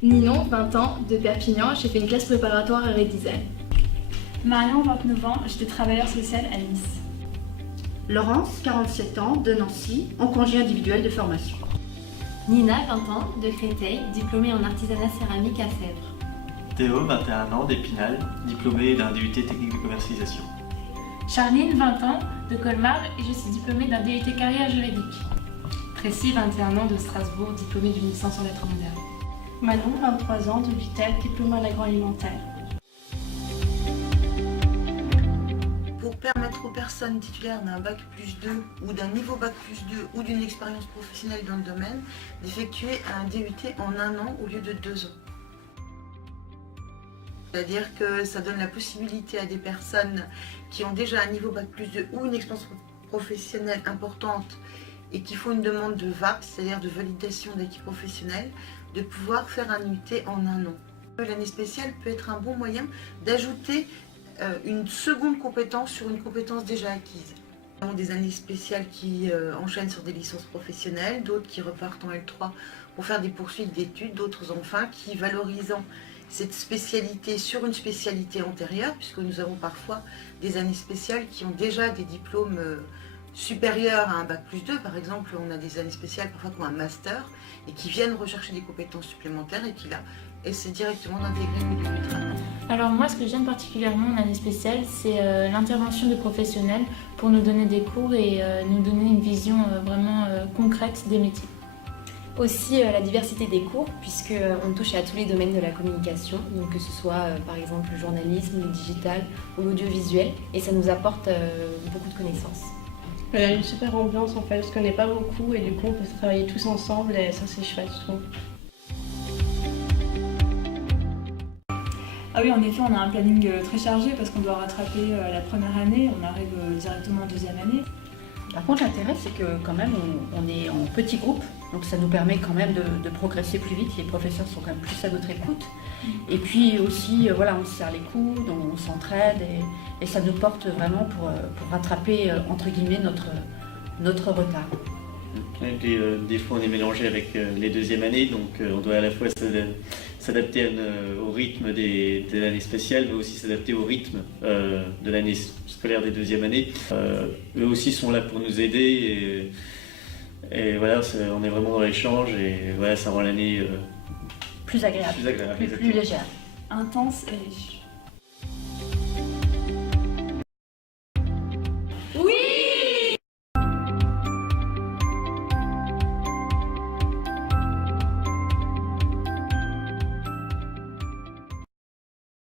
Ninon, 20 ans, de Perpignan, j'ai fait une classe préparatoire à Redesign. Marion, 29 ans, j'étais travailleur social à Nice. Laurence, 47 ans, de Nancy, en congé individuel de formation. Nina, 20 ans, de Créteil, diplômée en artisanat céramique à Sèvres. Théo, 21 ans, d'Épinal, diplômé d'un DUT technique de commercialisation. Charline, 20 ans, de Colmar, et je suis diplômée d'un DUT carrière juridique. Tracy, 21 ans, de Strasbourg, diplômée d'une licence en lettres modernes. Manon, 23 ans, de Vittel, diplômée en agroalimentaire. Pour permettre aux personnes titulaires d'un bac plus 2 ou d'un niveau bac plus 2 ou d'une expérience professionnelle dans le domaine d'effectuer un DUT en 1 an au lieu de 2 ans. C'est-à-dire que ça donne la possibilité à des personnes qui ont déjà un niveau bac plus 2 ou une expérience professionnelle importante et qui font une demande de VAP, c'est-à-dire de validation d'acquis professionnel, de pouvoir faire un UT en 1 an. L'année spéciale peut être un bon moyen d'ajouter une seconde compétence sur une compétence déjà acquise. Nous avons des années spéciales qui enchaînent sur des licences professionnelles, d'autres qui repartent en L3 pour faire des poursuites d'études, d'autres enfin qui, valorisant cette spécialité sur une spécialité antérieure, puisque nous avons parfois des années spéciales qui ont déjà des diplômes supérieurs à un bac plus 2. Par exemple, on a des années spéciales parfois qui ont un master et qui viennent rechercher des compétences supplémentaires et qui là essaient directement d'intégrer le milieu du travail. Alors moi, ce que j'aime particulièrement en année spéciale, c'est l'intervention de professionnels pour nous donner des cours et nous donner une vision vraiment concrète des métiers. Aussi la diversité des cours, puisqu'on touche à tous les domaines de la communication, donc que ce soit par exemple le journalisme, le digital ou l'audiovisuel, et ça nous apporte beaucoup de connaissances. Il y a une super ambiance en fait, on se connaît pas beaucoup et du coup on peut travailler tous ensemble et ça c'est chouette je trouve. Ah oui, en effet, on a un planning très chargé parce qu'on doit rattraper la première année, on arrive directement en deuxième année. Par contre, l'intérêt, c'est que quand même, on est en petits groupes, donc ça nous permet quand même de progresser plus vite. Les professeurs sont quand même plus à notre écoute. Et puis aussi, voilà, on se serre les coudes, on s'entraide et ça nous porte vraiment pour rattraper, entre guillemets, notre retard. Et puis, des fois, on est mélangé avec les deuxièmes années, donc on doit à la fois s'adapter au rythme de l'année spéciale, mais aussi s'adapter au rythme de l'année scolaire des deuxièmes années. Eux aussi sont là pour nous aider et voilà, on est vraiment dans l'échange et voilà, ça rend l'année Plus agréable, plus légère. Intense et riche.